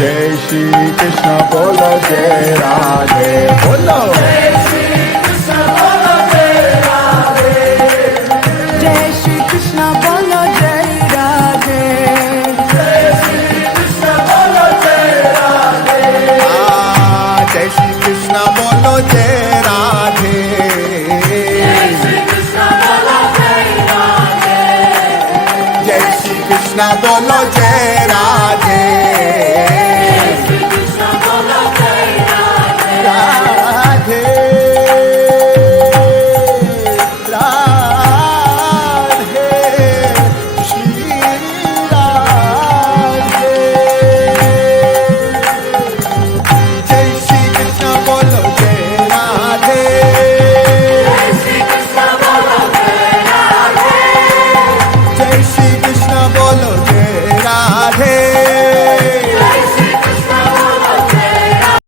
जय श्री कृष्ण बोलो जय राधे बोलो जय श्री कृष्ण बोलो जय राधे जय श्री कृष्ण बोलो जय राधे जय श्री कृष्ण बोलो जय राधे